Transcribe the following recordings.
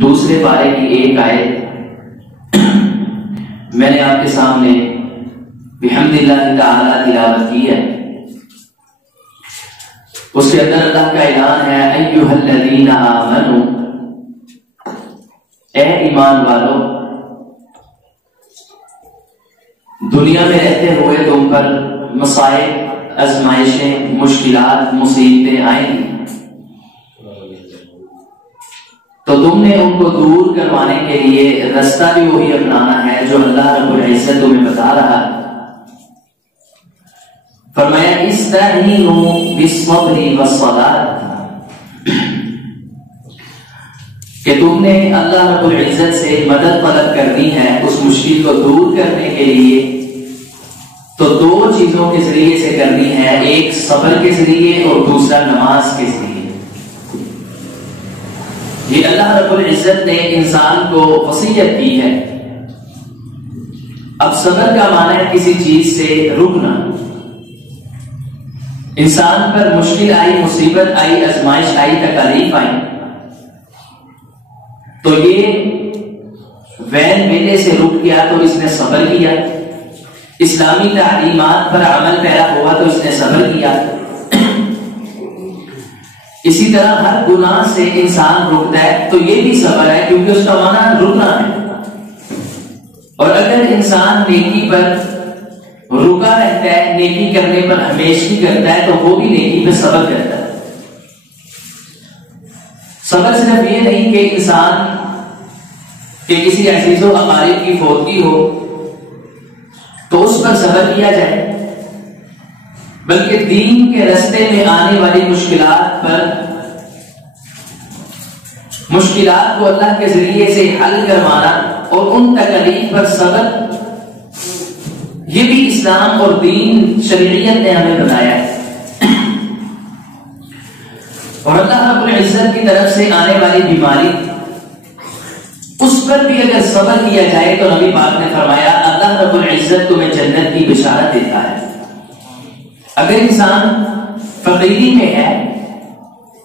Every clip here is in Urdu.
دوسرے پارے کی ایک آیت میں نے آپ کے سامنے بحمد اللہ تعالی تلاوت کی ہے. اس کے اندر اللہ کا اعلان ہے ایھا الذین آمنوا، اے ایمان والو، دنیا میں رہتے ہوئے تم پر مصائب، آزمائشیں، مشکلات، مصیبتیں آئیں گی، تو تم نے ان کو دور کروانے کے لیے رستہ بھی وہی اپنانا ہے جو اللہ رب العزت تمہیں بتا رہا ہے. فرمایا استعینوا بالصبر والصلاۃ، کہ تم نے اللہ رب العزت سے مدد طلب کرنی ہے اس مشکل کو دور کرنے کے لیے، تو دو چیزوں کے ذریعے سے کرنی ہے، ایک صبر کے ذریعے اور دوسرا نماز کے ذریعے. یہ اللہ رب العزت نے انسان کو وصیت کی ہے. اب صبر کا معنی ہے کسی چیز سے رکنا. انسان پر مشکل آئی، مصیبت آئی، آزمائش آئی، تکالیف آئی، تو یہ وین میلے سے رک گیا تو اس نے صبر کیا. اسلامی تعلیمات پر عمل پیرا ہوا تو اس نے صبر کیا. اسی طرح ہر گناہ سے انسان رکتا ہے تو یہ بھی صبر ہے، کیونکہ اس کا معنی رکنا ہے. اور اگر انسان نیکی پر رکا رہتا ہے، نیکی کرنے پر ہمیشگی کرتا ہے، تو وہ بھی نیکی پہ صبر کرتا ہے. صبر صرف یہ نہیں کہ انسان کہ کسی عزیز و اقارب کی فوتگی ہو تو اس پر صبر کیا جائے، بلکہ دین کے راستے میں آنے والی مشکلات پر، مشکلات کو اللہ کے ذریعے سے حل کروانا اور ان تکالیف پر صبر، یہ بھی اسلام اور دین شریعت نے ہمیں بتایا ہے. اور اللہ رب العزت کی طرف سے آنے والی بیماری، اس پر بھی اگر صبر کیا جائے تو نبی پاک نے فرمایا اللہ رب العزت تمہیں جنت کی بشارت دیتا ہے. اگر انسان فقیری میں ہے،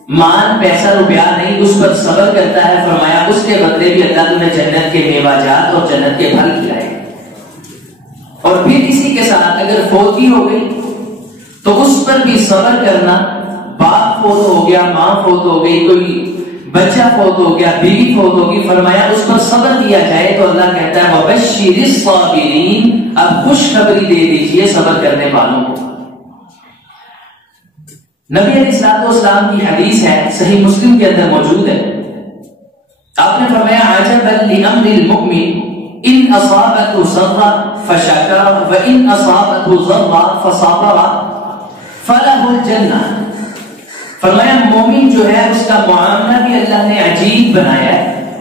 مال پیسہ روپیہ نہیں، اس پر صبر کرتا ہے، فرمایا اس کے بدلے بھی اللہ تمہیں جنت کے میوہ جات اور جنت کے پھل کھلائے. اور پھر اسی کے ساتھ اگر فوتگی ہو گئی تو اس پر بھی صبر کرنا. باپ فوت ہو گیا، ماں فوت ہو گئی، کوئی بچہ فوت ہو گیا، بیوی فوت ہوگی، فرمایا اس پر صبر کیا جائے تو اللہ کہتا ہے وَبَشِّرِ الصَّابِرِينَ، اب خوشخبری دے دیجئے صبر کرنے والوں کو. نبی علیہ السلام کی حدیث ہے، صحیح مسلم کے اندر موجود ہے. آپ نے فرمایا عجبا لامر المؤمن ان اصابته سرا فشکر وان اصابته ضرا فصبر فله الجنہ. فرمایا مومن جو ہے اس کا معاملہ بھی اللہ نے عجیب بنایا ہے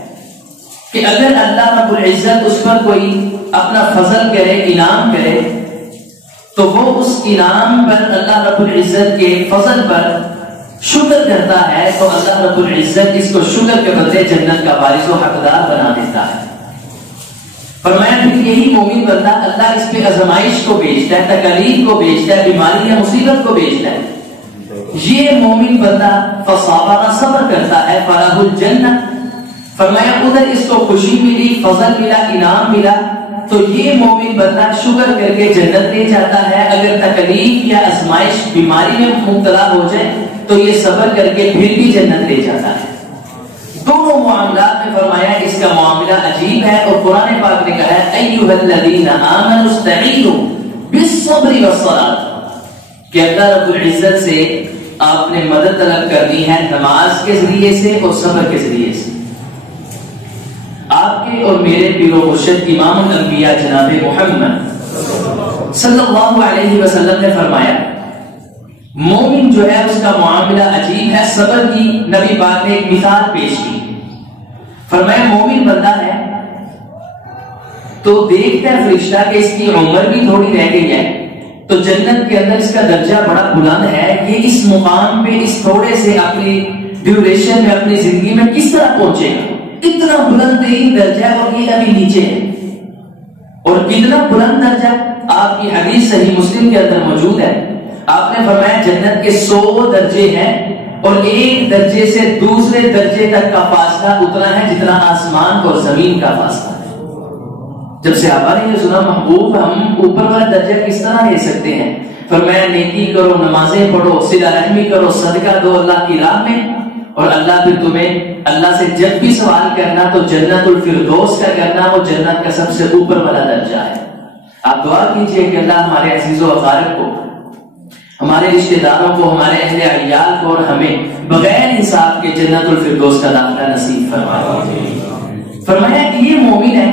کہ اگر اللہ رب العزت اس پر کوئی اپنا فضل کرے، انعام کرے، تو وہ اس انعام پر، اللہ رب العزت کے فضل پر شکر کرتا ہے تو اللہ رب العزت اس کو شکر کے بدلے جنت کا وارث و حقدار بنا دیتا ہے. فرمایا پھر یہی مومن بندہ اللہ اس پہ آزمائش کو بھیجتا ہے، تکالیف کو بھیجتا ہے، بیماری یا مصیبت کو بھیجتا ہے. یہ مومن بندہ فصابر، صبر کرتا ہے، فلاح الجنہ. فرمایا ادھر اس کو خوشی ملی، فضل ملا، انعام ملا، تو یہ مومن بندہ شکر کر کے جنت لے جاتا ہے. اگر تکلیف یا آزمائش، بیماری میں مبتلا ہو جائے تو یہ صبر کر کے پھر بھی جنت لے جاتا ہے. دونوں معاملات میں فرمایا اس کا معاملہ عجیب ہے. اور قرآن پاک نے کہا ہے ایھا الذین آمنوا استعینوا بالصبر والصلاۃ، کہ اللہ رب العزت سے آپ نے مدد طلب کرنی ہے نماز کے ذریعے سے اور صبر کے ذریعے سے. آپ کے اور میرے پیر و مرشد امام الانبیاء جناب محمد صلی اللہ علیہ وسلم نے فرمایا مومن جو ہے اس کا معاملہ عجیب ہے. صبر کی نبی پاک نے ایک مثال پیش کی. فرمایا مومن بندہ ہے تو دیکھتا ہے فرشتہ کہ اس کی عمر بھی تھوڑی رہ گئی ہے، تو جنت کے اندر اس کا درجہ بڑا بلند ہے، یہ اس مقام پہ اس تھوڑے سے اپنی ڈیوریشن میں، اپنی زندگی میں کس طرح پہنچے گا. اتنا بلند ترین درجہ ہے اور یہ ابھی نیچے ہے. اور کتنا بلند درجہ، آپ کی حدیث صحیح مسلم کے اندر موجود ہے. آپ نے فرمایا جنت کے 100 درجے ہیں اور ایک درجے سے دوسرے درجے تک کا فاصلہ اتنا ہے جتنا آسمان اور زمین کا فاصلہ ہے۔ جب صحابہ نے یہ سنا محبوب ہم اوپر والا درجہ کس طرح لے سکتے ہیں؟ فرمایا نیکی کرو، نمازیں پڑھو، صلہ رحمی کرو، صدقہ دو اللہ کی راہ میں، اور اللہ پھر تمہیں اللہ سے جب بھی سوال کرنا تو جنت الفردوس کا کرنا، وہ جنت کا سب سے اوپر والا درجہ ہے۔ آپ دعا کیجئے کہ اللہ ہمارے عزیز و اقارب کو، ہمارے رشتہ داروں کو، ہمارے اہل عیال کو اور ہمیں بغیر حساب کے جنت الفردوس کا داخلہ نصیب فرمائے۔ فرمایا کہ یہ مومن ہے،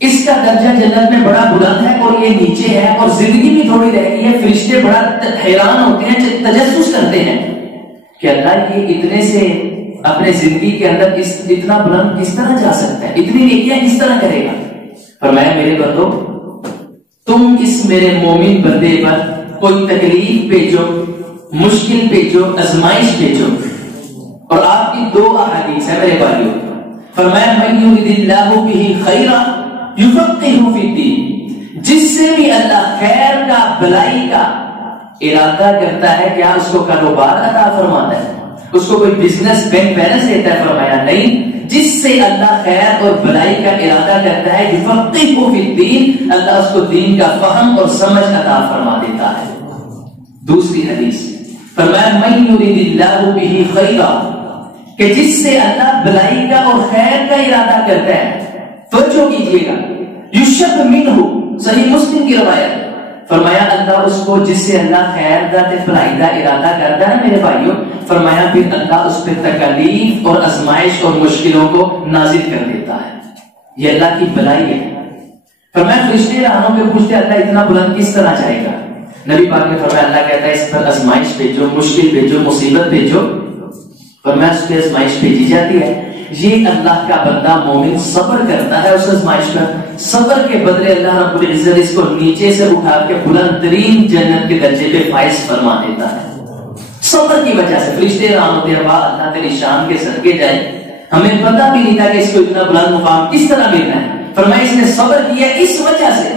اس کا درجہ جنت میں بڑا بلند ہے اور یہ نیچے ہے، اور زندگی بھی تھوڑی رہ گئی ہے۔ فرشتے بڑا حیران ہوتے ہیں، تجسس کرتے ہیں کہ اللہ یہ اتنے سے اپنے زندگی کے اندر اتنا بلند کس طرح جا سکتا ہے، اتنی نیکیاں کس طرح کرے گا۔ فرمایا میرے بندو، تم اس میرے مومن بندے پر کوئی تکلیف بھیجو، مشکل بھیجو، آزمائش بھیجو، اور آپ کی 2 احادیث ہے میرے بھائیوں۔ فرمایا من یرید اللہ بہ خیرا یفقہہ فی الدین، جس سے بھی اللہ خیر کا، بھلائی کا ارادہ کرتا ہے، کیا اس کو کاروبار عطا فرماتا ہے، اس کو کوئی بزنس بینک بیلنس دیتا ہے؟ فرمایا نہیں، جس سے اللہ خیر اور بھلائی کا ارادہ کرتا ہے یفقہہ فی الدین، اللہ اس کو دین کا فہم اور سمجھ عطا فرما دیتا ہے۔ دوسری حدیث فرمایا من یرید اللہ بہ خیرا، کہ جس سے اللہ بھلائی کا اور خیر کا ارادہ کرتا ہے، توجہ کیجیے گا، یشب منہ، صحیح مسلم کی روایت، فرمایا اللہ اس کو، جس سے اللہ خیر کا بھلائی کا ارادہ کرتا ہے میرے بھائیوں، فرمایا پھر اللہ اس پہ تکلیف اور آزمائش اور مشکلوں کو نازل کر دیتا ہے۔ یہ اللہ کی بھلائی ہے۔ فرمایا فرشتے رہنوں پہ پوچھتے اللہ اتنا بلند کس طرح جائے گا؟ نبی پاک نے فرمایا اللہ کہتا ہے اس پر آزمائش بھیجو، مشکل بھیجو، مصیبت بھیجو، فرمایا اس پہ آزمائش بھیجی جاتی ہے۔ یہ اللہ کا بندہ مومن صبر کرتا ہے اس آزمائش پر، صبر کے بدلے اللہ رب العزت اس کو نیچے سے اٹھا کے بلند ترین جنت کے درجے پہ فائز فرما دیتا ہے۔ صبر کی وجہ سے فرشتے رام ہوتے ہیں، واہ اللہ تیری شان کے صدقے جائے، ہمیں پتہ بھی نہیں تھا کہ اس کو اتنا بلند مقام کس طرح ملنا ہے۔ فرمایا اس نے صبر کیا، اس وجہ سے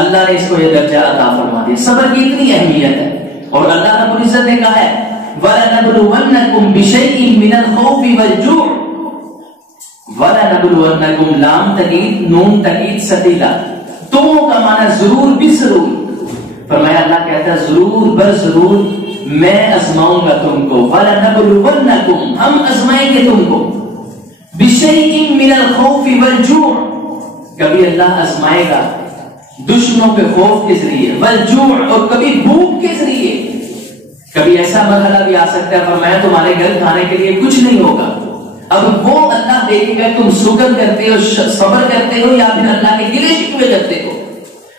اللہ نے اس کو یہ درجہ عطا فرما دیا۔ صبر کی اتنی اہمیت ہے، اور اللہ رب العزت نے کہا ہے وَلَنَبْلُوَنَّكُمْ بِشَيْءٍ مِّنَ الْخَوْفِ وَالْجُوعِ، وَلَنَبْلُوَنَّكُمْ لام تکید نون تکید ثقیلہ، دونوں کا معنی ضرور بھی ضرور۔ فرمایا اللہ کہتا ہے ضرور بر ضرور میں آزماؤں گا تم کو، وَلَنَبْلُوَنَّكُمْ ہم آزمائیں گے تم کو، بِشَيْءٍ مِّنَ الْخَوْفِ وَالْجُوعِ، کبھی اللہ آزمائے گا دشمنوں پہ خوف کے ذریعے، والجوع اور کبھی بھوک کے ذریعے، کبھی ایسا مرحلہ بھی آ سکتا ہے فرمایا تمہارے گھر کھانے کے لیے کچھ نہیں ہوگا، اب وہ اللہ دیکھے گا تم شکر کرتے ہو، صبر کرتے ہو، یا پھر اللہ کے گلے شکوے کرتے ہو۔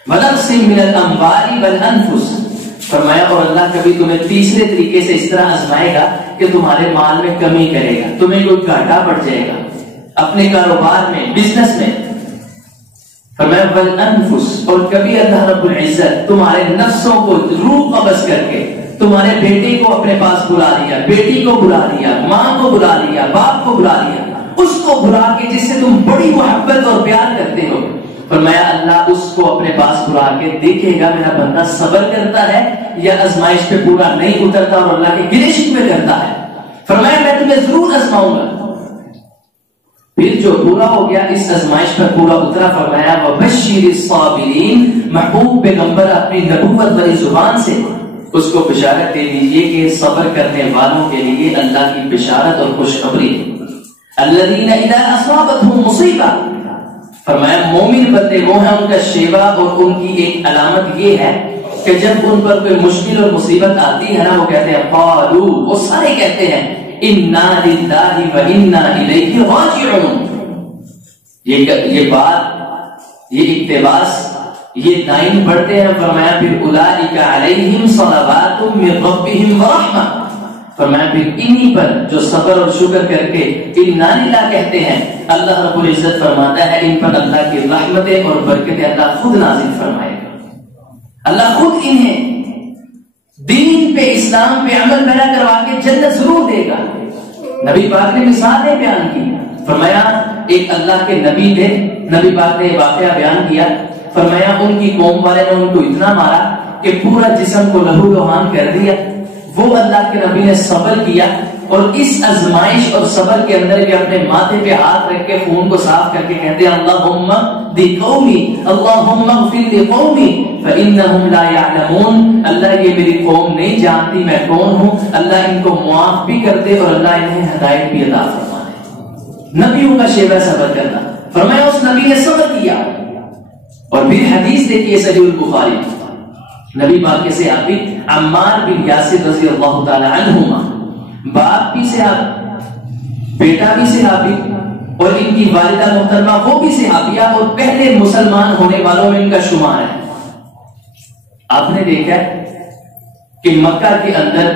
وَنَقْصٍ مِّنَ الْأَمْوَالِ وَالْأَنفُسِ، فرمایا اور اللہ کبھی تمہیں تیسرے طریقے سے اس طرح آزمائے گا کہ تمہارے مال میں کمی کرے گا، تمہیں کوئی گھاٹا پڑ جائے گا اپنے کاروبار میں، بزنس میں۔ فرمایا وَالْأَنفُسِ، اور کبھی اللہ رب العزت تمہارے نفسوں کو روح قبض کر کے تمہارے بیٹے کو اپنے پاس بلا لیا، بیٹی کو بلا لیا، ماں کو بلا لیا، باپ کو بلا لیا، اس کو بلا کے جس سے تم بڑی محبت اور پیار کرتے ہو، فرمایا اللہ اس کو اپنے پاس بلا کے دیکھے گا میرا بندہ صبر کرتا ہے یا آزمائش پہ پورا نہیں اترتا اور اللہ کے گلے شکوے کرتا ہے۔ فرمایا میں تمہیں ضرور آزماؤں گا، پھر جو پورا ہو گیا اس آزمائش پر پورا اترا، فرمایا وَبَشِّرِ الصَّابِرِينَ، محبوب پیغمبر اپنی نبوت والی زبان سے اس کو بشارت دے دیجئے کہ صبر کرنے والوں کے لیے اللہ کی بشارت اور خوشخبری۔ الذین اذا اصابتهم مصیبہ، فرمایا مومن بندے وہ ہیں، ان کا شیوا اور ان کی ایک علامت یہ ہے کہ جب ان پر کوئی مشکل اور مصیبت آتی ہے نا، وہ کہتے ہیں قالوا، وہ سارے کہتے ہیں انا للہ وانا الیہ راجعون۔ یہ بات، یہ اقتباس، یہ لائن پڑھتے ہیں، فرمایا پھر اولئک علیہم صلوات من ربہم ورحمہ، فرمایا پھر انہی پر جو صبر اور شکر کر کے انا للہ کہتے ہیں، اللہ رب العزت فرماتا ہے ان پر اللہ کی رحمتیں اور برکتیں اللہ خود نازل فرمائے گا۔ اللہ خود انہیں دین پہ، اسلام پہ عمل پیرا کروا کے جنت ضرور دے گا۔ نبی پاک نے مثالیں بیان کی، فرمایا ایک اللہ کے نبی تھے، نبی پاک نے واقعہ بیان کیا، فرمایا ان کی قوم والے نے ان کو اتنا مارا کہ پورا جسم کو لہو لہان کر دیا، وہ اللہ کے نبی نے صبر کیا، اور اس آزمائش اور صبر کے اندر بھی اپنے ماتھے پہ ہاتھ رکھ کے خون کو صاف کر کے کہتے ہیں اللہم دی قومی، اللہم اغفر لی قومی فإنہم لا یعلمون، اللہ یہ میری قوم نہیں جانتی میں کون ہوں، اللہ ان کو معاف بھی کر دے اور اللہ انہیں ہدایت بھی عطا فرما دے۔ نبیوں کا شیوہ صبر کرنا، فرمایا اس نبی نے صبر کیا۔ اور پھر حدیث دیکھیے صحیح البخاری، نبی پاک کے صحابی عمار بن یاسر رضی اللہ تعالی عنہما، باپ بھی صحابی، بیٹا بھی صحابی، اور ان کی والدہ محترمہ وہ بھی صحابیہ، اور پہلے مسلمان ہونے والوں میں ان کا شمار ہے۔ آپ نے دیکھا کہ مکہ کے اندر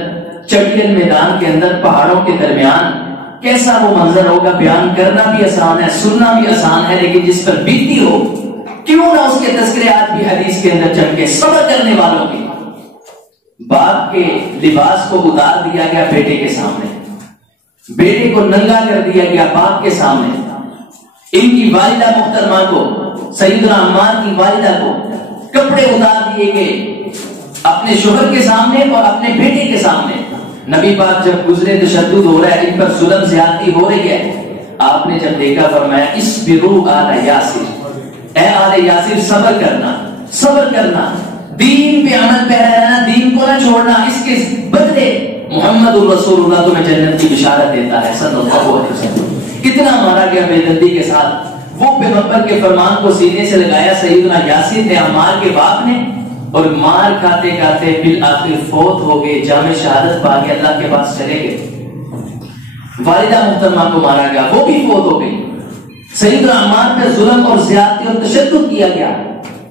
چڑیل میدان کے اندر پہاڑوں کے درمیان کیسا وہ منظر ہوگا، بیان کرنا بھی آسان ہے، سننا بھی آسان ہے، لیکن جس پر بیتی ہو کیوں نہ اس کے تذکرات بھی حدیث کے اندر چمکے۔ صبر کرنے والوں کی، باپ کے لباس کو اتار دیا گیا بیٹے کے سامنے، بیٹے کو ننگا کر دیا گیا باپ کے سامنے، ان کی والدہ محترمہ کو، سیدنا عمار کی والدہ کو کپڑے اتار دیے گئے اپنے شوہر کے سامنے اور اپنے بیٹے کے سامنے۔ نبی پاک جب گزرے تشدد ہو رہا ہے، ان پر ظلم زیادتی ہو رہی ہے، آپ نے جب دیکھا فرمایا اصبروا آل یاسر، اے آل یاسر صبر کرنا، صبر کرنا، دین پہ عمل پہ رہنا، دین کو نہ چھوڑنا، اس کے بدلے محمد الرسول اللہ تمہیں جنت کی بشارت دیتا ہے صلی اللہ علیہ وسلم۔ کتنا مارا گیا بے دردی کے ساتھ، وہ پیغمبر کے فرمان کو سینے سے لگایا سیدنا یاسر نے، عمار کے باپ نے، اور مار کھاتے کھاتے بالآخر فوت ہو گئے، جامع شہادت پا کے اللہ کے پاس چلے گئے۔ والدہ محترمہ کو مارا گیا، وہ بھی فوت ہو گئی۔ سیدنا عمار پہ ظلم اور زیادتی اور تشدد کیا گیا۔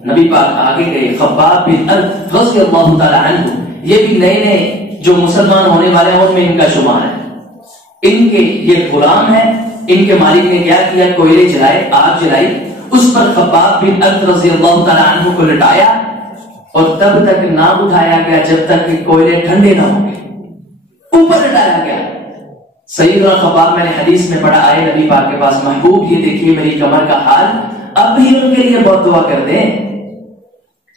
نبی پاک آگے گئے، خباب بن ارد رضی اللہ تعالی عنہ، یہ بھی نئے نئے جو مسلمان ہونے والے ہیں ان میں ان کا شمار ہے۔ ان کے یہ غلام ہے، ان کے مالک نے کیا کیا، کوئلے جلائے، آگ جلائی، اس پر خباب بن ارد رضی اللہ تعالی عنہ کو لٹایا، اور تب تک نہ اٹھایا گیا جب تک کہ کوئلے ٹھنڈے نہ ہوں گے، اوپر لٹایا گیا۔ سیدنا خباب میں نے حدیث میں پڑھا، آئے نبی پاک کے پاس، محبوب یہ دیکھیے میری کمر کا حال، اب بھی ان کے لیے بہت دعا کر دیں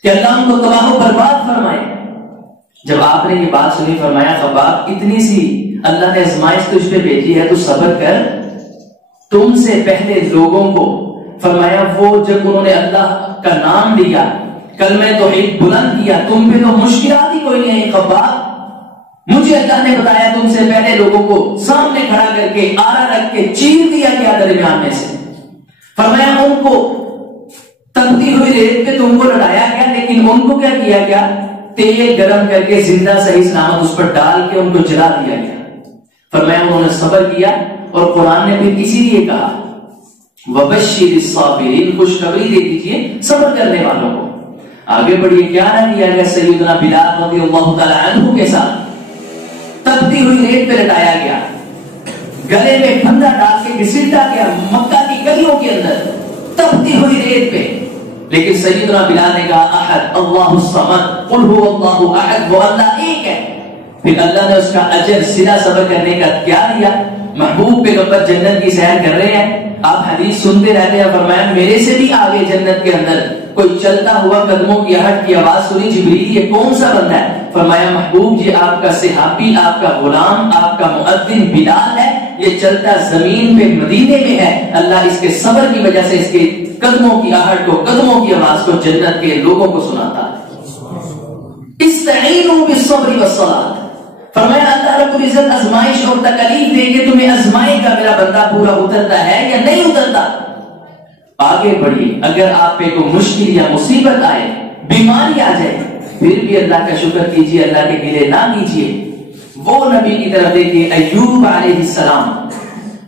کہ اللہ ان کو تباہ و برباد فرمائے۔ جب آپ نے یہ بات سنی فرمایا خباب اتنی سی اللہ نے آزمائش تجھ پہ بھیجی ہے تو صبر کر، تم سے پہلے لوگوں کو فرمایا وہ جب انہوں نے اللہ کا نام لیا، کلمہ توحید بلند کیا، تم پہ تو مشکلات ہی کوئی نہیں خباب، مجھے اللہ نے بتایا تم سے پہلے لوگوں کو سامنے کھڑا کر کے آرا رکھ کے چیر دیا گیا درمیان میں سے، فرمایا ان کو تپتی ہوئی ریت پہ تم کو لڑایا گیا، لیکن ان کو کیا کیا گیا، تیل گرم کر کے زندہ صحیح سلامت اس پر ڈال کے ان کو جلا دیا گیا۔ فرمایا انہوں نے صبر کیا، اور قرآن نے پھر اسی لیے کہا وَبَشِّرِ الصَّابِرِينَ، خوشخبری دے دیجئے صبر کرنے والوں کو۔ آگے بڑھیے، کیا نہ کیا گیا سیدنا بلال رضی اللہ تعالی عنہ کے ساتھ، تپتی ہوئی ریت پہ لٹایا گیا، گلے میں پھندا ڈال کے گھسیٹا گیا مکہ کی گلیوں کے اندر تپتی ہوئی ریت پہ، لیکن سیدنا بلال نے کہا احد اللہ الصمد قل هو اللہ احد، وہ اللہ ایک ہے۔ پھر اللہ نے اس کا اجر صلہ صبر کرنے کا کیا دیا، محبوب پیغمبر جنت کی سیر کر رہے ہیں، آپ حدیث سنتے رہتے ہیں، فرمایا میرے سے بھی آگے جنت کے اندر کوئی چلتا ہوا قدموں کی آہٹ کی آواز سنی، جبریل یہ کون سا بندہ ہے؟ فرمایا محبوب یہ آپ کا صحابی، آپ کا غلام، آپ کا مؤذن بلال ہے، یہ چلتا زمین پہ مدینے میں ہے، اللہ اس کے صبر کی وجہ سے اس کے قدموں کی آہٹ کو، قدموں کی آواز کو جنت کے لوگوں کو سناتا ہے۔ استعینوا بالصبر والصلاۃ، فرمایا اللہ رب العزت آزمائش اور تکلیف دے کے تمہیں آزمائے گا، میرا بندہ پورا اترتا ہے یا نہیں اترتا۔ آگے بڑھیے، اگر آپ پہ کوئی مشکل یا مصیبت آئے، بیماری آ جائے، پھر بھی اللہ کا شکر کیجیے، اللہ کے گلے نہ کیجیے۔ وہ نبی کی طرف دیکھیے ایوب علیہ السلام،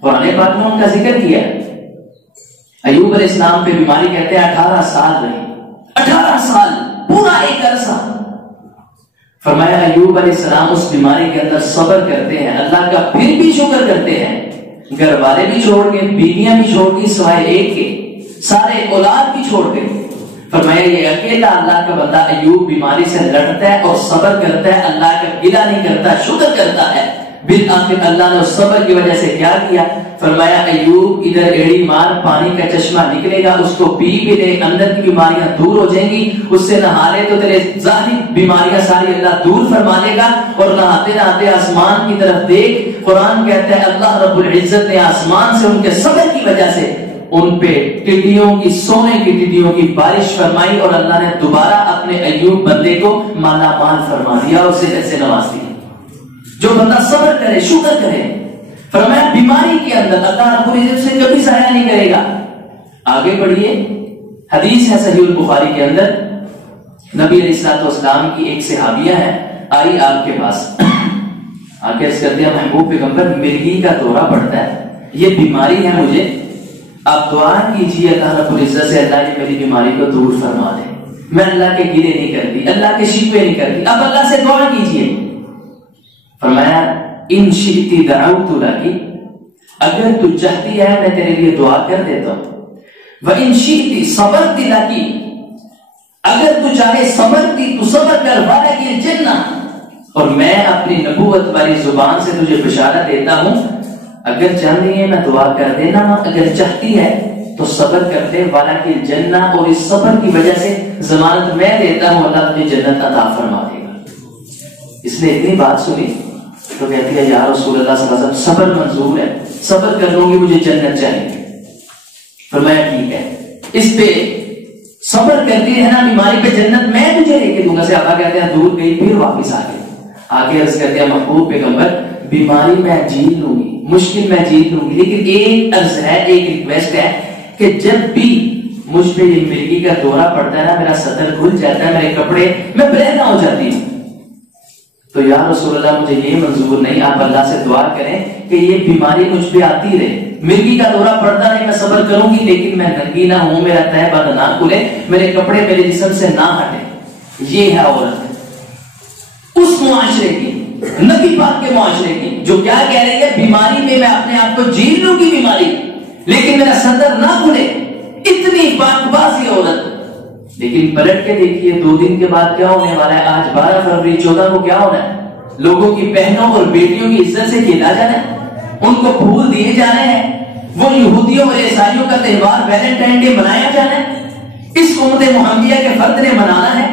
قرآن پاک میں ان کا ذکر کیا، ایوب علیہ السلام پہ بیماری کہتے ہیں 18 سال رہی، 18 سال پورا ایک عرصہ۔ فرمایا ایوب علیہ السلام اس بیماری کے اندر صبر کرتے ہیں، اللہ کا پھر بھی شکر کرتے ہیں، گھر والے بھی چھوڑ گئے، بیویاں بھی چھوڑ گئی سوائے ایک کے، سارے اولاد بھی چھوڑ گئے۔ فرمایا یہ اکیلا اللہ کا بندہ ایوب بیماری سے لڑتا ہے اور صبر کرتا ہے، اللہ کا گلہ نہیں کرتا، شکر کرتا ہے۔ بالآخر اللہ نے اس صبر کی وجہ سے کیا کیا؟ فرمایا ایوب ادھر ایڑی مار، پانی کا چشمہ نکلے گا، اس کو پی بھی لے، اندر کی بیماریاں دور ہو جائیں گی، اس سے نہا لے تو تیرے ظاہری بیماریاں ساری اللہ دور فرما لے گا، اور نہاتے نہاتے آسمان کی طرف دیکھ، قرآن کہتا ہے اللہ رب العزت نے آسمان سے ان کے صبر کی وجہ سے ان پہ ٹڈیوں کی، سونے کی ٹڈیوں کی بارش فرمائی، اور اللہ نے دوبارہ اپنے ایوب بندے کو مالا مال فرما دیا اور صحت سے نواز دیا۔ جو بندہ صبر کرے، شکر کرے، فرمایا بیماری کے اندر اللہ رب العزت سے کبھی ضائع نہیں کرے گا۔ آگے بڑھیے، حدیث ہے صحیح البخاری کے اندر، نبی علیہ الصلوۃ والسلام کی ایک صحابیہ ہے، آئی آپ کے پاس، آ کے عرض کرتے ہیں محبوب پیغمبر مرگی کا دورہ پڑتا ہے، یہ بیماری ہے مجھے، آپ دعا کیجیے اللہ رب العزت سے اللہ یہ میری بیماری کو دور فرما دے، میں اللہ کے گلے نہیں کرتی، اللہ کے شکوے نہیں کرتی، اب اللہ سے دعا کیجیے۔ فرمایا ان شئتی دعوت لکی، اگر تو چاہتی ہے میں تیرے لیے دعا کر دیتا ہوں، وَإِن شِئْتِ صَبَرْتِ لَكِ، اگر تو چاہے صبرتی تو صبر کر، وَلَكِ الْجَنَّةُ، اور میں اپنی نبوت والی زبان سے تجھے بشارت دیتا ہوں، اگر چاہتی ہے میں دعا کر دینا، اگر چاہتی ہے تو صبر کرتے، وَلَكِ الْجَنَّةُ، اور اس صبر کی وجہ سے ضمانت میں دیتا ہوں اللہ تجھے جنت عطا فرما دے گا۔ اس نے اتنی بات سنی تو کہتی ہے یا رسول اللہ صلی اللہ علیہ وسلم صبر منظور ہے، صبر کر لوں گی، مجھے جنت چاہیے۔ فرمایا ٹھیک ہے، اس پہ صبر کرتی رہنا، بیماری پہ جنت میں تجھے لے کے دوں گا۔ صحابہ کہتے ہیں دور گئی، پھر واپس آ گئی، آگے عرض کرتے ہیں محبوب پیغمبر بیماری میں جیت لوں گی، مشکل میں جیت لوں گی، لیکن ایک عرض ہے، ایک ریکویسٹ ہے کہ جب بھی مجھ پہ یہ مرگی کا دورہ پڑتا ہے نا، میرا صدر کھل جاتا ہے، میرے کپڑے میں برینا ہو جاتی ہوں، تو یا رسول اللہ مجھے یہ منظور نہیں، آپ اللہ سے دعا کریں کہ یہ بیماری مجھ پہ آتی رہے، مرگی کا دورہ پڑتا نہیں، میں صبر کروں گی لیکن میں ننگی نہ ہوں، میرا تہ بد نہ کھلے، میرے کپڑے میرے جسم سے نہ ہٹے۔ یہ ہے عورت اس معاشرے کی، نبی پاک کے معاشرے کی، جو کیا کہہ رہی ہے بیماری میں اپنے آپ کو جیت لوں گی بیماری، لیکن میرا صدر نہ کھلے، اتنی پاک بازی عورت۔ لیکن پلٹ کے دیکھیے 2 دن کے بعد کیا ہونے والا ہے، آج 12 فروری 14 کو کیا ہونا ہے، لوگوں کی بہنوں اور بیٹیوں کی عزت سے کھیلا جانا ہے، ان کو پھول دیے جانے ہیں، وہ یہودیوں اور عیسائیوں کا تہوار ویلنٹائن ڈے منایا جانا ہے، اس امت محمدیہ کے فرد نے منانا ہے،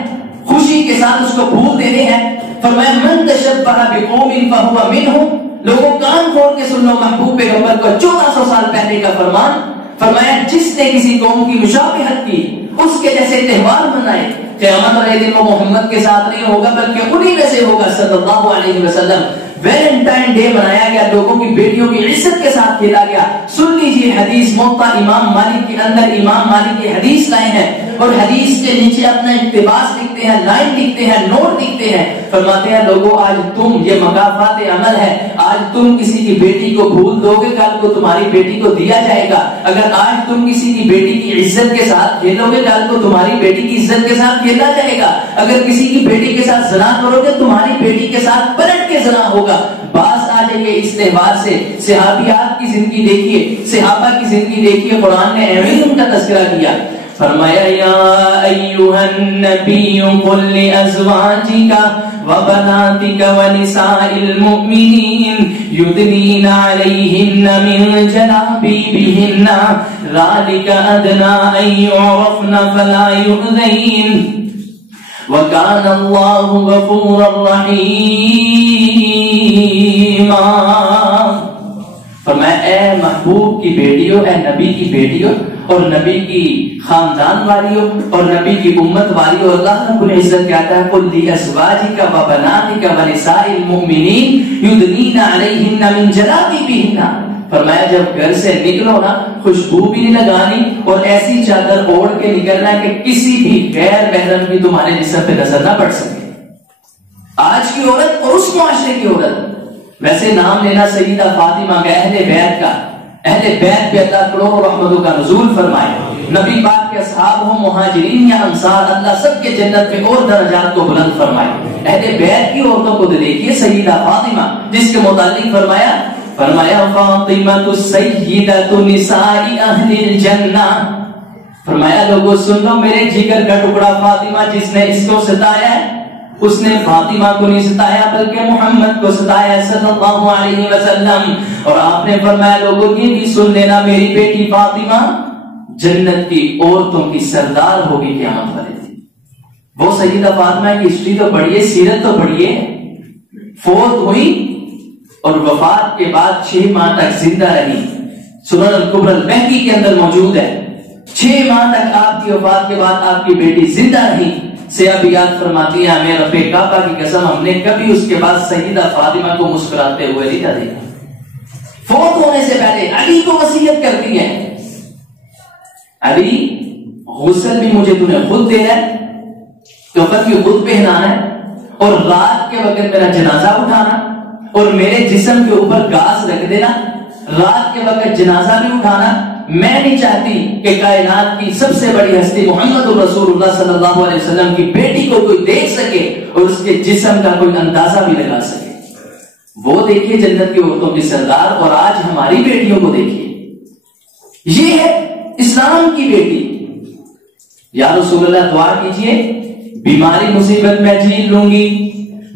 خوشی کے ساتھ اس کو پھول دینے ہیں۔ فرمایا من تشبہ بقوم فہو منہم، لوگوں کان کھول کے سن لو محبوب پیغمبر کو 1400 سال پہلے کا فرمان۔ فرمایا جس نے کسی قوم کی مشابہت کی، اس کے جیسے تہوار منائے، قیامت والے دن وہ محمد کے ساتھ نہیں ہوگا بلکہ انہی میں سے ہوگا صلی اللہ علیہ وسلم۔ ویلنٹائن ڈے منایا گیا، لوگوں کی بیٹیوں کی عزت کے ساتھ کھیلا گیا۔ سن لیجیے حدیث موطا امام مالک کے اندر، امام مالک کی حدیث لائے ہیں اور حدیث کے نیچے اپنا اقتباس لکھتے ہیں، لائن لکھتے ہیں، نوٹ لکھتے ہیں، فرماتے ہیں لوگوں آج تم، یہ مکافات عمل ہے، آج تم کسی کی بیٹی کو بھول دو گے، کل کو تمہاری بیٹی کو دیا جائے گا۔ اگر آج تم کسی کی بیٹی کی عزت کے ساتھ کھیلو گے، کل کو تمہاری بیٹی کی عزت کے ساتھ کھیلا جائے گا۔ اگر کسی کی بیٹی کے ساتھ زنا کرو گے، تمہاری بیٹی کے ساتھ پلٹ کے زنا ہوگا۔ باز آ جائیے اس تہوار سے، صحابیات کی زندگی دیکھیے، صحابہ کی زندگی دیکھیے، قرآن نے ایویں ان کا تذکرہ کیا۔ فرمایا یا ایھا النبی قل لازواجک وبناتک ونساء المؤمنین یدنین علیہن من جلابیبہن ذلک ادنی ان یعرفن فلا یؤذین وَكَانَ اللَّهُ غَفُورًا رَحِيمًا۔ فرمایا اے محبوب کی بیٹیوں، اے نبی کی بیٹیوں اور نبی کی خاندان والیوں اور نبی کی امت والیوں، اللہ رب العزت کہتا ہے قُلْ لِأَزْوَاجِكَ وَبَنَاتِكَ وَنِسَاءِ الْمُؤْمِنِينَ يُدْنِينَ عَلَيْهِنَّ مِنْ جَلَابِيبِهِنَّ۔ فرمایا جب گھر سے نکلو نا، خوشبو بھی نہیں لگانی اور ایسی چادر اوڑھ کے نکلنا کہ کسی بھی غیر محرم کی تمہارے جسم پہ نظر نہ پڑ سکے۔ آج کی عورت اور اس معاشرے کی عورت، ویسے نام لینا سیدہ فاطمہ کا، اہل بیت کا، اہل بیت پہ اللہ کروڑوں رحمتوں کا نزول فرمائے، نبی پاک کے اصحاب ہوں، مہاجرین یا انصار، اللہ سب کے جنت میں اور درجات کو بلند فرمائے۔ اہل بیت کی عورتوں کو دیکھیے، سیدہ فاطمہ جس کے متعلق فرمایا فاطمہ سیدۃ نساء اہل الجنہ۔ فرمایا لوگوں سن لو، میرے جگر کا ٹکڑا فاطمہ جس نے اس کو ستایا ہے، اس نے فاطمہ کو نہیں ستایا بلکہ محمد کو ستایا صلی اللہ علیہ وسلم. اور آپ نے فرمایا لوگوں یہ بھی سن لینا میری بیٹی فاطمہ جنت کی عورتوں کی سردار ہوگی قیامت والے دن. وہ سیدہ فاطمہ کی ہسٹری تو پڑھیے, سیرت تو پڑھیے. فوت ہوئی اور وفات کے بعد 6 ماہ تک زندہ رہی. سنن الکبری البیہقی کے اندر موجود ہے. 6 ماہ تک آپ کی وفات کے بعد آپ کی بیٹی زندہ رہی. سیابیات فرماتی ہیں ہمیں رب کعبہ کی قسم ہم نے کبھی اس کے بعد سیدہ فاطمہ کو مسکراتے ہوئے نہیں دیکھا. فوت ہونے سے پہلے علی کو وصیت کرتی ہے, علی غسل بھی مجھے تمہیں خود دینا ہے, کفن بھی خود پہنانا ہے, اور رات کے وقت میرا جنازہ اٹھانا اور میرے جسم کے اوپر گھاس رکھ دینا, رات کے وقت جنازہ بھی اٹھانا. میں نہیں چاہتی کہ کائنات کی سب سے بڑی ہستی محمد رسول اللہ صلی اللہ علیہ وسلم کی بیٹی کو کوئی دیکھ سکے اور اس کے جسم کا کوئی اندازہ بھی لگا سکے. وہ دیکھیے جنت کی عورتوں کی سردار, اور آج ہماری بیٹیوں کو دیکھیے. یہ ہے اسلام کی بیٹی. یا رسول اللہ دعا کیجئے بیماری مصیبت میں جھیل لوں گی,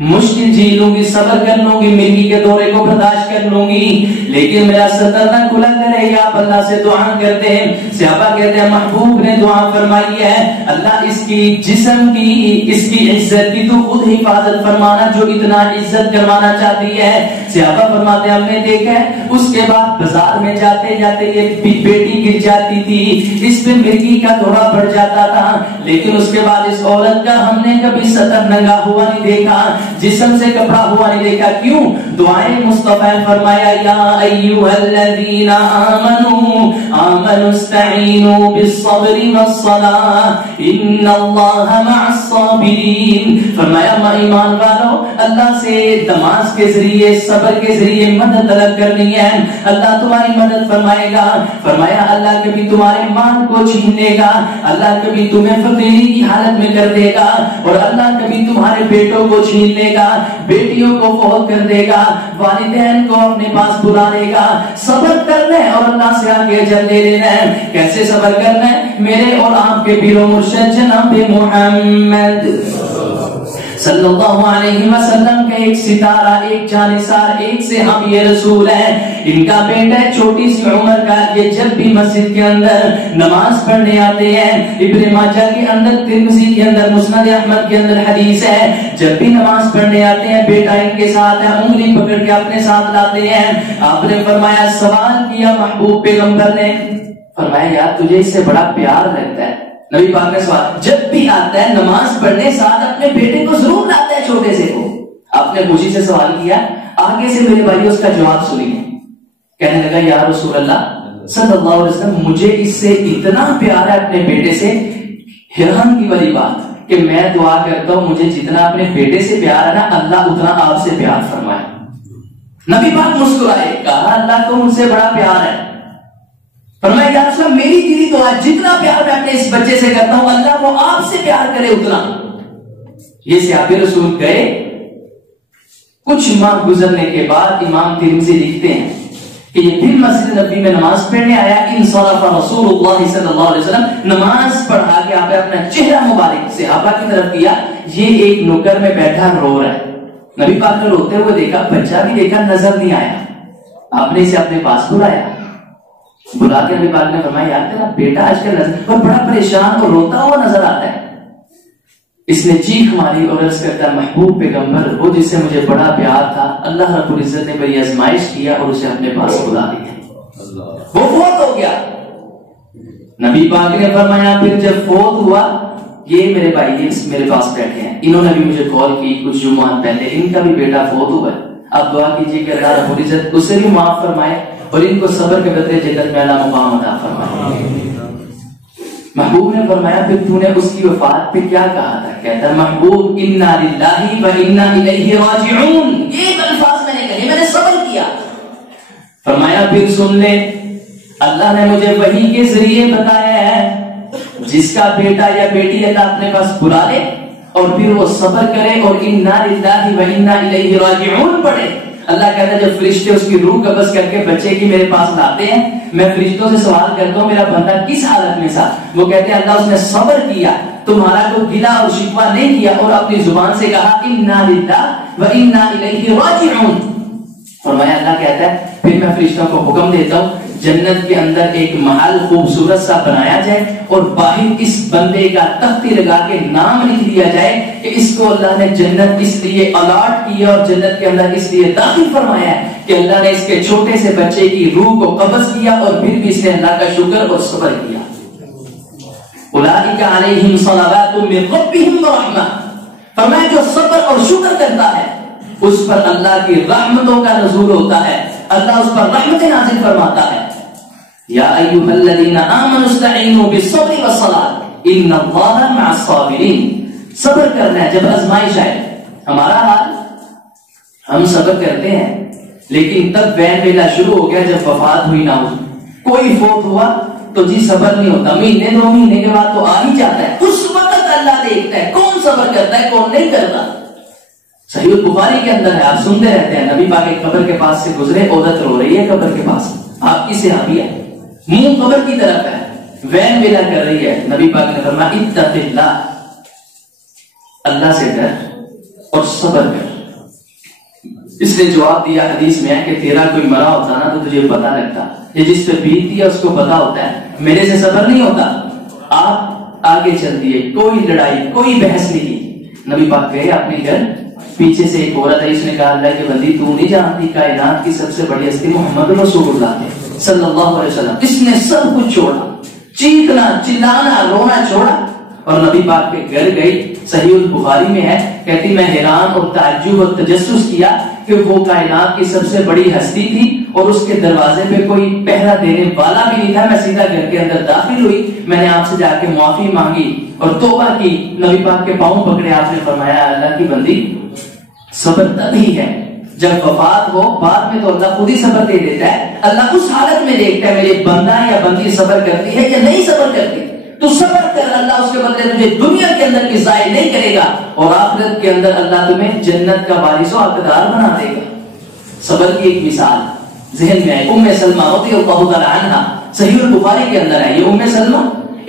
مشکل جھیل لوں گی, صبر کر لوں گی, مرگی کے دورے کو برداشت کر لوں گی, لیکن میرا سطر نہ کھلا کرے. یا آپ اللہ سے دعا کرتے ہیں. صحابہ کہتے ہیں محبوب نے دعا فرمائی ہے اللہ اس کی جسم کی, اس کی عزت کی تو خود حفاظت فرمانا جو اتنا عزت کروانا چاہتی ہے. صحابہ فرماتے ہیں ہم نے دیکھا ہے اس کے بعد بازار میں جاتے جاتے یہ بیٹی گر جاتی تھی, اس پہ مرگی کا دورہ بڑھ جاتا تھا, لیکن اس کے بعد اس عورت کا ہم نے کبھی سطر ننگا ہوا نہیں دیکھا, جسم سے کپڑا ہوا نہیں دیکھا. کیوں؟ دعائیں مصطفیٰ فرمایا یا ایھا الذین آمنوا آمنوا استعینوا بالصبر والصلاۃ ان اللہ مع الصابرین. فرمایا ایمان والو اللہ سے نماز کے ذریعے صبر کے ذریعے مدد طلب کرنی ہے, اللہ تمہاری مدد فرمائے گا. فرمایا اللہ کبھی تمہارے مال کو چھین لے گا, اللہ کبھی تمہیں فقیری کی حالت میں کر دے گا, اور اللہ کبھی تمہارے بیٹوں کو چھین لے گا, بیٹیوں کو فوت کر دے گا, والدین کو اپنے پاس بلا لے گا. صبر کرنا ہے اور اللہ سے آگے اجر لے لینا ہے. کیسے صبر کرنا ہے؟ میرے اور آپ کے پیر و مرشد جناب محمد صلی اللہ علیہ وسلم کا ایک ستارہ, ایک جانثار, ایک سے ہم یہ رسول ہے. ان کا بیٹا چھوٹی سی عمر کا, یہ جب بھی مسجد کے اندر نماز پڑھنے آتے ہیں, ابن ماجہ کے اندر, ترمذی کے اندر, مسند احمد کے اندر حدیث ہے, جب بھی نماز پڑھنے آتے ہیں بیٹا ان کے ساتھ ہے, انگلی پکڑ کے اپنے ساتھ لاتے ہیں. آپ نے فرمایا سوال کیا محبوب پیغمبر نے, فرمایا یار تجھے اس سے بڑا پیار لگتا ہے. نبی پاک نے سوال, جب بھی آتا ہے نماز پڑھنے ساتھ اپنے بیٹے کو ضرور لاتا ہے چھوٹے سے کو. آپ نے مجھے سے سوال کیا, آگے سے میرے بھائی اس کا جواب سنیے. کہنے لگا یا رسول اللہ صلی اللہ علیہ وسلم مجھے اس سے اتنا پیار ہے اپنے بیٹے سے, حیران کی بڑی بات کہ میں دعا کرتا ہوں مجھے جتنا اپنے بیٹے سے پیار ہے نا اللہ اتنا آپ سے پیار فرمائے. نبی پاک مسکرائے, کہا اللہ کو مجھ سے بڑا پیار ہے. فرمایا یا رسول اللہ میری دلی دعا جتنا پیار میں اپنے اس بچے سے کرتا ہوں اللہ وہ آپ سے پیار کرے اتنا. یہ صحابی رسول گئے. کچھ ماہ گزرنے کے بعد امام ترمذی لکھتے ہیں کہ یہ پھر مسجد نبی میں نماز پڑھنے آیا. انصرف رسول اللہ صلی اللہ علیہ وسلم, نماز پڑھا کے آپ نے اپنا چہرہ مبارک صحابہ کی طرف کیا. یہ ایک نکر میں بیٹھا رو رہا ہے. نبی پاک نے روتے ہوئے دیکھا, بچہ بھی دیکھا, نظر نہیں آیا. آپ نے اسے اپنے پاس بلایا, بلا کے نبی پاک نے فرمایا یار تیرا بیٹا آج کل نظر اور بڑا پریشان اور روتا ہوا نظر آتا ہے. اس نے چیخ ماری اور عرض کرتا محبوب پیغمبر وہ جس سے مجھے بڑا پیار تھا اللہ رب العزت نے بڑی آزمائش کیا اور اسے اپنے پاس بلا لیا, وہ فوت ہو گیا. نبی پاک نے فرمایا پھر جب فوت ہوا, یہ میرے بھائی یہ میرے پاس بیٹھے ہیں, انہوں نے بھی مجھے کال کی کچھ جمعہ پہلے, ان کا بھی بیٹا فوت ہوا ہے. اب دعا کیجیے کہ اللہ رب العزت اسے بھی معاف فرمائے اور ان کو صبر کے بدلے جنت میں اعلیٰ مقام عطا فرمائے. محبوب نے فرمایا پھر تو نے اس کی وفات پہ کیا کہا تھا؟ کہتا محبوب انا للہ و انا الیہ راجعون. یہ الفاظ میں نے کہے, میں نے صبر کیا. فرمایا پھر سن لے, اللہ نے مجھے وحی کے ذریعے بتایا ہے جس کا بیٹا یا بیٹی اللہ اپنے پاس بلا لے اور پھر وہ صبر کرے اور انا للہ و انا الیہ راجعون پڑھے, اللہ کہتا ہے جب فرشتے اس کی روح قبض کر کے بچے کی میرے پاس لاتے ہیں، میں فرشتوں سے سوال کرتا ہوں میرا بندہ کس حالت میں تھا؟ وہ کہتے ہیں اللہ اس نے صبر کیا، تمہارا کوئی گلہ اور شکوہ نہیں کیا، اور اپنی زبان سے کہا انا للہ و انا الیہ راجعون۔ فرمایا اللہ کہتا ہے پھر میں فرشتوں کو حکم دیتا ہوں جنت کے اندر ایک محل خوبصورت سا بنایا جائے اور باہر اس بندے کا تختی لگا کے نام لکھ دیا جائے کہ اس کو اللہ نے جنت اس لیے الاٹ کیا اور جنت کے اندر اس لیے داخل فرمایا ہے کہ اللہ نے اس کے چھوٹے سے بچے کی روح کو قبض کیا اور پھر بھی اس نے اللہ کا شکر اور صبر کیا۔ اولئک علیہم صلوات من ربہم ورحمہ، فرمایا جو صبر اور شکر کرتا ہے اس پر اللہ کی رحمتوں کا نزول ہوتا ہے، اللہ اس پر رحمتیں نازل فرماتا ہے۔ یا ایھا الذین آمنوا استعینوا بالصبر والصلاۃ ان اللہ مع الصابرین۔ صبر کرنا ہے جب آزمائش آئے۔ ہمارا حال، ہم صبر کرتے ہیں لیکن تب وین ویلا شروع ہو گیا جب وفات ہوئی نہ ہو، کوئی فوت ہوا تو جی صبر نہیں ہوتا، مہینے دو مہینے کے بعد تو آ ہی جاتا ہے، اس وقت اللہ دیکھتا ہے کون صبر کرتا ہے کون نہیں کرتا۔ صحیح البخاری کے اندر ہے، آپ سنتے رہتے ہیں، نبی پاک ایک قبر کے پاس سے گزرے، عورت رو رہی ہے قبر کے پاس، آپ کی صحابی ہے، منہ قبر کی طرف ہے، وین ویلا کر رہی ہے، نبی پاک نے فرمایا اتق اللہ، اللہ سے ڈر اور صبر کر۔ اس نے جواب دیا حدیث میں ہے کہ تیرا کوئی مرا ہوتا نا تو تجھے پتا لگتا، یہ جس پہ بیتتی ہے اس کو پتا ہوتا ہے، میرے سے صبر نہیں ہوتا۔ آپ آگے چل دیے، کوئی لڑائی کوئی بحث نہیں کی، نبی پاک گئے اپنے گھر، پیچھے سے ایک عورت ہے، اس نے کہا اللہ کی بندی تو نہیں جانتی کائنات کی سب سے بڑی ہستی محمد رسول اللہ ہے صلی اللہ علیہ وسلم، اس نے سب کچھ چھوڑا، چیخنا چلانا رونا چھوڑا اور نبی پاک کے گھر گئی۔ صحیح البخاری میں ہے، کہتی میں حیران اور تعجب اور تجسس کیا کہ وہ کائنات کی سب سے بڑی ہستی تھی اور اس کے دروازے پہ کوئی پہرا دینے والا بھی نہیں تھا، میں سیدھا گھر کے اندر داخل ہوئی، میں نے آپ سے جا کے معافی مانگی اور توبہ کی، نبی پاک کے پاؤں پکڑے، آپ نے فرمایا اللہ کی بندی صبر تبھی ہے جب وفات ہو، بعد میں تو اللہ خود ہی صبر دے دیتا ہے، اللہ اس حالت میں دیکھتا ہے میرے بندہ یا بندی صبر کرتی ہے یا نہیں صبر کرتی، تو صبر کر، اللہ اس کے بدلے تجھے دنیا کے اندر کی ضائع نہیں کرے گا اور آخرت کے اندر اللہ تمہیں جنت کا وارث و حقدار بنا دے گا۔ صبر کی ایک مثال ذہن میں ہے، ام سلمہ رضی اللہ تعالی عنہا، صحیح البخاری کے اندر ہے، یہ ام سلمہ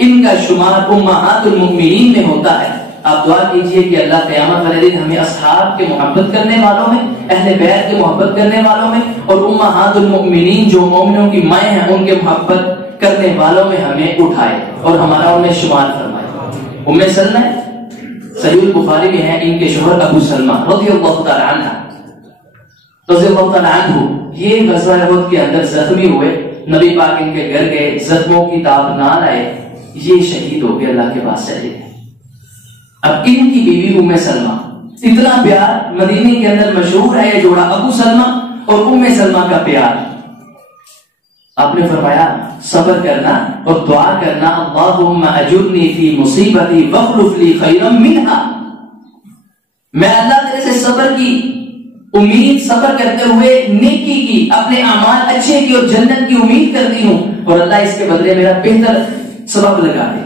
ان کا شمار امہات المؤمنین میں ہوتا ہے۔ آپ دعا کیجئے کہ اللہ قیامت والے دن ہمیں اصحاب کے محبت کرنے والوں میں، اہل بیت کے محبت کرنے والوں میں اور امہات المؤمنین جو مومنوں کی مائیں ہیں ان کے محبت کرنے والوں میں ہمیں اٹھائے اور ہمارا انہیں شمار فرمائے۔ ام سلمہ صحیح البخاری میں ہے، ان کے شوہر ابو سلمہ رضی اللہ تعالی عنہ رضی اللہ تعالی عنہ یہ غزوہ احد کے اندر زخمی ہوئے، نبی پاک ان کے گھر گئے، زخموں کی تاب نہ لائے، یہ شہید ہو گئے، اللہ کے پاس چلے گئے۔ اب ان کی بیوی ام سلمہ، اتنا پیار مدینے کے اندر مشہور ہے یہ جوڑا، ابو سلمہ اور ام سلمہ کا پیار۔ آپ نے فرمایا صبر کرنا اور دعا کرنا، اللہم اجرنی فی مصیبتی واخلف لی خیرا منہا، میں اللہ تیرے سے صبر کی امید، صبر کرتے ہوئے نیکی کی، اپنے اعمال اچھے کی اور جنت کی امید کرتی ہوں اور اللہ اس کے بدلے میرا بہتر سبب لگا دے۔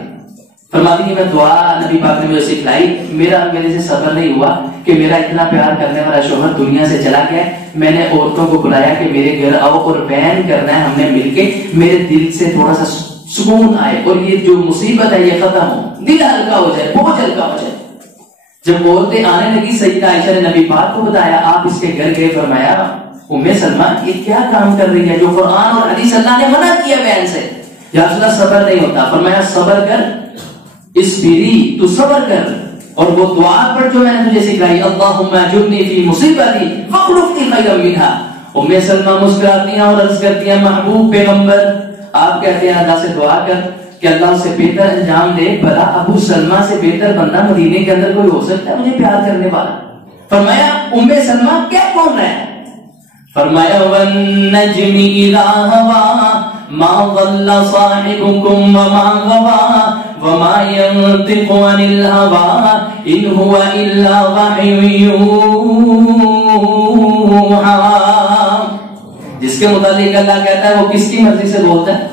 فرماتی کہ میں دعا نبی پاک نے مجھے سکھلائی، میرے سے صبر نہیں ہوا کہ میرا اتنا پیار کرنے والا شوہر دنیا سے چلا گیا، میں نے عورتوں کو بلایا کہ میرے گھر آؤ اور بیان کرنا ہے، ہم نے مل کے میرے دل سے تھوڑا سا سکون آئے اور یہ جو مصیبت ہے یہ ختم ہو، دل ہلکا ہو جائے، بوجھ ہلکا ہو جائے۔ جب عورتیں آنے لگی سیدہ عائشہ نے نبی پاک کو بتایا، آپ اس کے گھر گئے، فرمایا ام سلمہ یہ کیا کام کر رہی ہے جو قرآن اور حدیث اللہ نے منع کیا بیان سے، یا رسول اللہ صبر نہیں ہوتا، فرمایا صبر کر، اس بیری تو صبر کر اور وہ دعا پر جو میں نے تجھے سکھائی، اللہم اجرنی فی مصیبتی واخلف لی خیرا منہا۔ ام سلمہ مسکراتی ہیں اور عرض کرتی ہیں محبوب پیغمبر، آپ کہتے ہیں اللہ سے دعا کر کہ اللہ سے بہتر انجام دے، بھلا ابو سلمہ سے بہتر بندہ مدینے کے اندر کوئی ہو سکتا ہے مجھے پیار کرنے والا؟ فرمایا ام سلمہ کیا بول رہے ہیں؟ فرمایا والنجم اذا ہوا ما ضل صاحبكم وما غوى وما ينطق عن الهوى ان هو الا وحي يوحى۔ جس کے متعلق اللہ کہتا ہے وہ کس کی مرضی سے بولتا ہے؟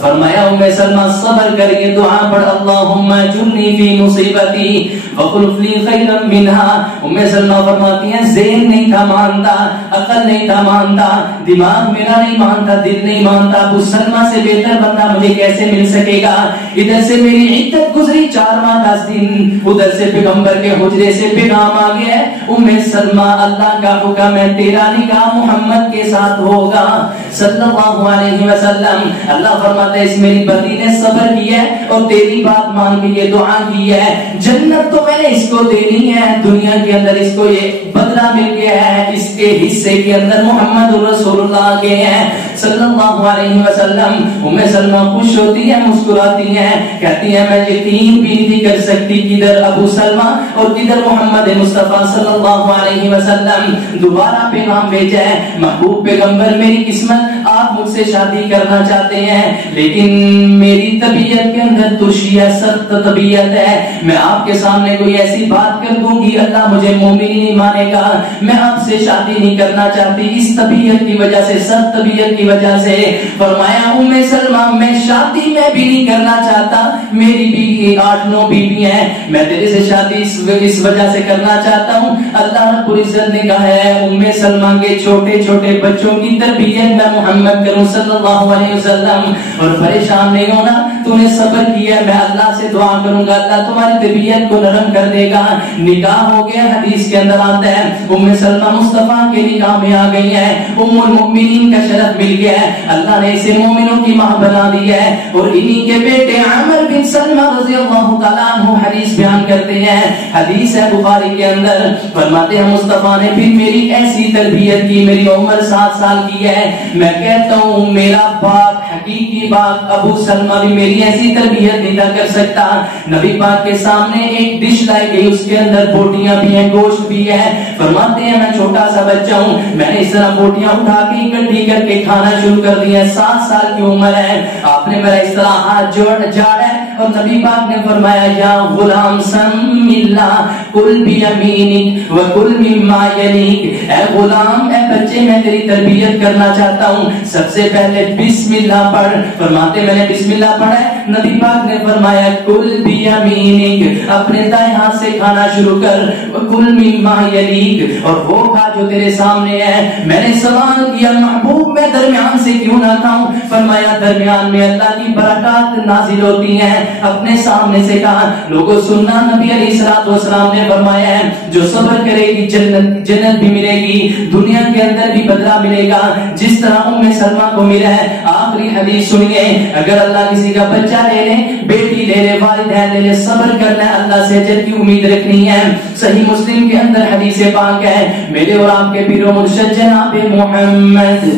فرمایا اُمّ سلمہ صبر کر کے دعا پڑھ اللہم اجرنی فی مصیبتی وخلف لی خیرا منہا. اُمّ سلمہ فرماتی ہیں ذہن نہیں تھا مانتا, عقل نہیں تھا مانتا, دماغ میرا نہیں مانتا, دل نہیں مانتا, ابو سلمہ سے بہتر بندہ مجھے کیسے مل سکے گا. ادھر سے میری عدت گزری 4 ماہ 10 دن, ادھر سے پیغمبر کے حجرے سے پیغام آ گیا اُمّ سلمہ اللہ کا حکم ہے تیرا نکاح محمد کے ساتھ ہوگا صلی اللہ علیہ وسلم. اللہ فرماتا ہے اس میری بندی نے صبر کیا ہے اور تیری بات مان کے یہ دعا کی ہے, جنت تو میں نے اس کو دینی ہے, دنیا کے اندر اس کو یہ بدلہ مل گیا ہے, اس کے حصے کے اندر محمد رسول اللہ کے ہیں صلی اللہ علیہ وسلم. اُمّ سلمہ خوش ہوتی ہے, مسکراتی ہیں, کہتی ہے میں یقین بھی نہیں کر سکتی کدھر ابو سلمہ اور کدھر محمد مصطفیٰ صلی اللہ علیہ وسلم. دوبارہ پیغام بھیجا ہے محبوب پیغمبر میری قسمت آپ مجھ سے شادی کرنا چاہتے ہیں لیکن میری طبیعت کے اندر ترشی ہے, سخت طبیعت ہے, میں آپ کے سامنے کوئی ایسی بات کر دوں گی اللہ مجھے مومن نہیں مانے گا, میں آپ سے شادی نہیں کرنا چاہتی اس طبیعت کی وجہ سے, سخت طبیعت کی وجہ سے. فرمایا اُمّ سلمہ میں شادی میں بھی نہیں کرنا چاہتا, میری بھی 8-9 بیویاں ہیں, میں تیرے سے شادی اس وجہ سے کرنا چاہتا ہوں. اللہ رب العزت نے کہا ہے اُمّ سلمہ کے چھوٹے چھوٹے بچوں کی تربیت میں محمد کروں صلی اللہ علیہ وسلم, اور پریشان نہیں ہونا, تو نے صبر کیا, میں اللہ سے دعا کروں گا اللہ تمہاری طبیعت کو نرم کر دے گا. نکاح ہو گیا, حدیث کے اندر آتا ہے اُمّ سلمہ مصطفیٰ کے نکاح میں آ گئی ہے, ام المؤمنین کا شرف مل گیا ہے, اللہ نے اسے مومنوں کی ماں بنا دی ہے. اور انہی کے بیٹے عامر بن سلمہ رضی اللہ تعالیٰ عنہ حدیث بیان کرتے ہیں, حدیث ہے بخاری کے اندر, فرماتے ہیں مصطفیٰ نے پھر میری ایسی تربیت کی, میری عمر 7 سال کی ہے, میں کہتا ہوں میرا باپ حقیقی باپ ابو سلمہ بھی میری ایسی تربیت نہیں کر سکتا. نبی پاک کے سامنے ایک ڈش لائی گئی, اس کے اندر بوٹیاں بھی ہیں, گوشت بھی ہے. فرماتے ہیں میں چھوٹا سا بچہ ہوں, میں نے اس طرح بوٹیاں اٹھا کے اکٹھی کر کے کھانا شروع کر دیا. 7 سال کی عمر ہے, آپ نے میرا اس طرح ہاتھ جاڑا ہے اور نبی پاک نے فرمایا یا غلام سم اللہ کل بیمینک وکل مما یلیک, اے غلام اے بچے میں تیری تربیت کرنا چاہتا ہوں, سب سے پہلے بسم اللہ پڑھ. فرماتے میں نے بسم اللہ پڑھا ہے, نبی پاک نے فرمایا کل بیمینک اپنے دائیں ہاتھ سے کھانا شروع کر, وکل مما یلیک اور وہ کھا جو تیرے سامنے ہے. میں نے سوال کیا محبوب میں درمیان سے کیوں نہ کھاؤں, فرمایا درمیان میں اللہ کی برکات نازل ہوتی ہیں. اپنے سامنے سے کہا لوگوں سننا, نبی علیہ الصلوۃ والسلام نے فرمایا ہے جو صبر کرے گی جنت بھی ملے گی, دنیا کے اندر بھی بدلہ ملے گا جس طرح اُمّ سلمہ کو ملا ہے. آخری حدیث سنیے, اگر اللہ کسی کا بچہ لے لے, بیٹی لے لے, والدین لے لے, صبر کرنا ہے, اللہ سے اجر کی امید رکھنی ہے. صحیح مسلم کے اندر حدیث پاک ہے, میرے اور آپ کے پیر و مرشد جناب محمد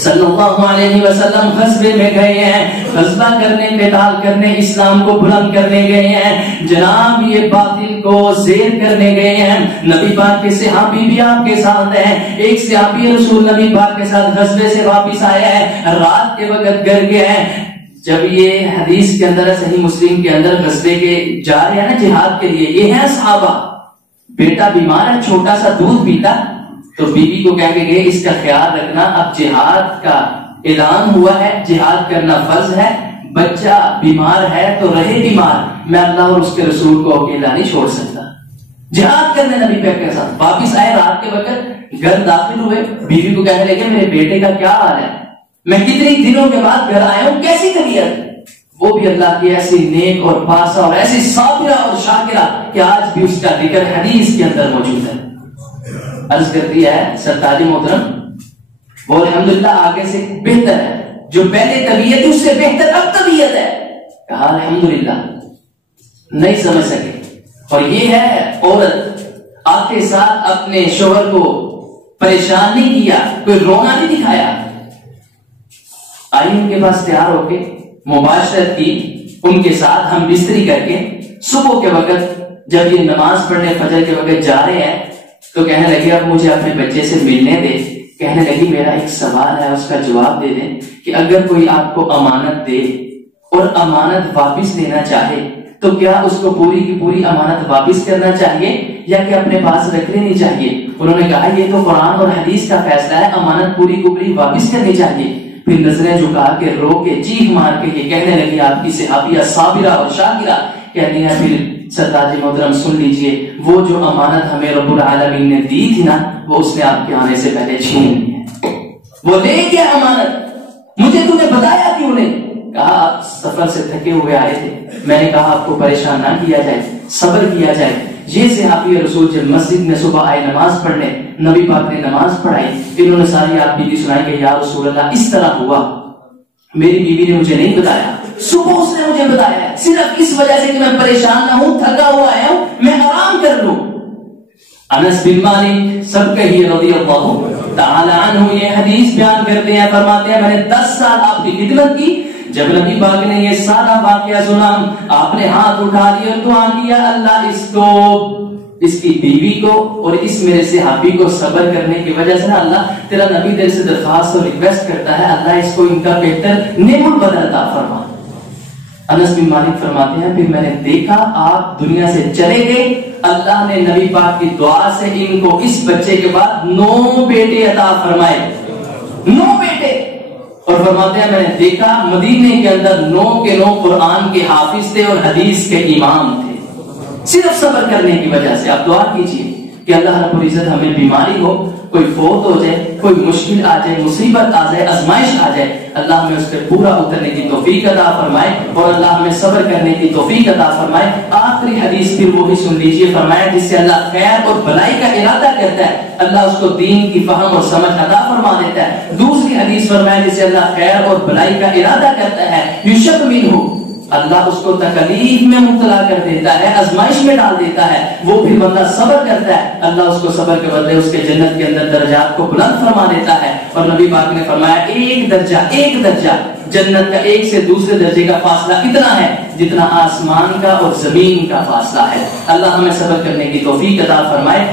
صلی اللہ علیہ وسلم غزوے میں گئے ہیں, غزوہ کرنے, قتال کرنے, اسلام کو بلند کرنے گئے ہیں جناب, یہ باطل کو زیر کرنے گئے ہیں. نبی پاک کے صحابی بھی آپ کے ساتھ ہیں, ایک صحابی رسول نبی پاک کے ساتھ غزوے سے واپس آیا ہے, رات کے وقت گر گیا ہے. جب یہ حدیث کے اندر صحیح مسلم کے اندر غزوے کے جا رہے ہیں نا جہاد کے لیے, یہ ہیں صحابہ, بیٹا بیمار ہے, چھوٹا سا دودھ پیتا, تو بیوی کو کہہ کے گئے اس کا خیال رکھنا, اب جہاد کا اعلان ہوا ہے, جہاد کرنا فرض ہے, بچہ بیمار ہے تو رہے بیمار, میں اللہ اور اس کے رسول کو اکیلا نہیں چھوڑ سکتا. جہاد کرنے نبی پاک کے ساتھ واپس آئے, رات کے وقت گھر داخل ہوئے, بیوی کو کہنے لگے میرے بیٹے کا کیا حال ہے, میں کتنے دنوں کے بعد گھر آیا ہوں, کیسی طبیعت. وہ بھی اللہ کی ایسی نیک اور پاسا اور ایسی صابرہ اور شاکرہ کہ آج بھی اس کا ذکر حدیث کے اندر موجود ہے. عرض کرتی ہے سرتاج محترم, وہ الحمدللہ آگے سے بہتر ہے, جو پہلے طبیعت اس سے بہتر اب طبیعت ہے. کہا الحمدللہ, نہیں سمجھ سکے. اور یہ ہے عورت, آپ کے ساتھ اپنے شوہر کو پریشان نہیں کیا, کوئی رونا نہیں دکھایا, آئی ان کے پاس تیار ہو کے مباشرت کی, ان کے ساتھ ہم بستری کر کے صبح کے وقت جب یہ نماز پڑھنے فجر کے وقت جا رہے ہیں تو کہنے لگے اب مجھے اپنے بچے سے ملنے دے. کہنے لگی میرا ایک سوال ہے, اس کا جواب دے دیں کہ اگر کوئی آپ کو امانت دے اور امانت واپس لینا چاہے تو کیا اس کو پوری کی پوری امانت واپس کرنا چاہیے یا کہ اپنے پاس رکھ لینی چاہیے؟ انہوں نے کہا یہ تو قرآن اور حدیث کا فیصلہ ہے, امانت پوری کی پوری واپس کرنی چاہیے. پھر نظریں جھکا کے رو کے چیخ مار کے یہ کہنے لگی آپ کی صحابیہ صابرہ اور شاکرہ، کہتی ہیں پھر سردار جی محترم سن لیجئے، وہ جو امانت ہمیں رب العالمین نے دی تھی نا، وہ اس نے آپ کے آنے سے پہلے چھین لی ہے، وہ لے گیا امانت، مجھے تم نے بتایا کیوں نہیں؟ کہا آپ سفر سے تھکے ہوئے آئے تھے، میں نے کہا آپ کو پریشان نہ کیا جائے، صبر کیا جائے۔ یہ صحابی رسول جب مسجد میں صبح آئے نماز پڑھنے، نبی پاک نے نماز پڑھائی، انہوں نے ساری آپ بیوی سنائی کہ یا رسول اللہ اس طرح ہوا، میری بیوی نے مجھے نہیں بتایا، صبح اس نے مجھے بتایا، صرف اس وجہ سے کہ میں پریشان نہ ہوں، تھکا ہوا آیا ہوں، میں آرام کر لوں۔ انس بن مالک سب کہیے رضی اللہ تعالی عنہ یہ حدیث بیان کرتے ہیں، فرماتے ہیں میں نے 10 سال آپ کی خدمت کی، جب نبی پاک نے یہ سارا واقعہ سنا، آپ نے ہاتھ اٹھا دیا اور دعا کیا، اللہ اس کو، اس کی بیوی کو اور اس میرے صحابی کو صبر کرنے کی وجہ سے نا اللہ تیرا نبی تیرے سے درخواست اور ریکویسٹ کرتا ہے، اللہ اس کو ان کا بہتر نعم البدل عطا فرما۔ انس بن مالک فرماتے ہیں پھر میں نے دیکھا آپ دنیا سے چلے گئے، اللہ نے نبی پاک کی دعا سے ان کو اس بچے کے بعد 9 بیٹے عطا فرمائے، 9 بیٹے، اور فرماتے ہیں میں نے دیکھا مدینے کے اندر 9 کے 9 قرآن کے حافظ تھے اور حدیث کے امام تھے، صرف صبر کرنے کی وجہ سے۔ آپ دعا کیجئے کہ اللہ رب العزت ہمیں بیماری ہو، کوئی فوت ہو جائے، کوئی مشکل آ جائے، مصیبت آ جائے، آزمائش آ جائے، اللہ ہمیں اس پہ پورا اترنے کی توفیق عطا فرمائے اور اللہ ہمیں صبر کرنے کی توفیق عطا فرمائے۔ آخری حدیث پھر وہ بھی سن لیجئے، فرمایا جس سے اللہ خیر اور بھلائی کا ارادہ کرتا ہے اللہ اس کو دین کی فہم اور سمجھ عطا فرما دیتا ہے۔ دوسری حدیث فرمایا جس سے اللہ خیر اور بھلائی کا ارادہ کرتا ہے یشق منہ، اللہ اس کو تکلیف میں مبتلا کر دیتا ہے، آزمائش میں ڈال دیتا ہے، وہ پھر بندہ صبر کرتا ہے، اللہ اس کو صبر کے بدلے اس کے جنت کے اندر درجات کو بلند فرما دیتا ہے۔ اور نبی پاک نے فرمایا ایک درجہ جنت کا ایک سے دوسرے درجے کا فاصلہ اتنا ہے جتنا آسمان کا اور زمین کا فاصلہ ہے۔ اللہ ہمیں صبر کرنے کی توفیق عطا فرمائے۔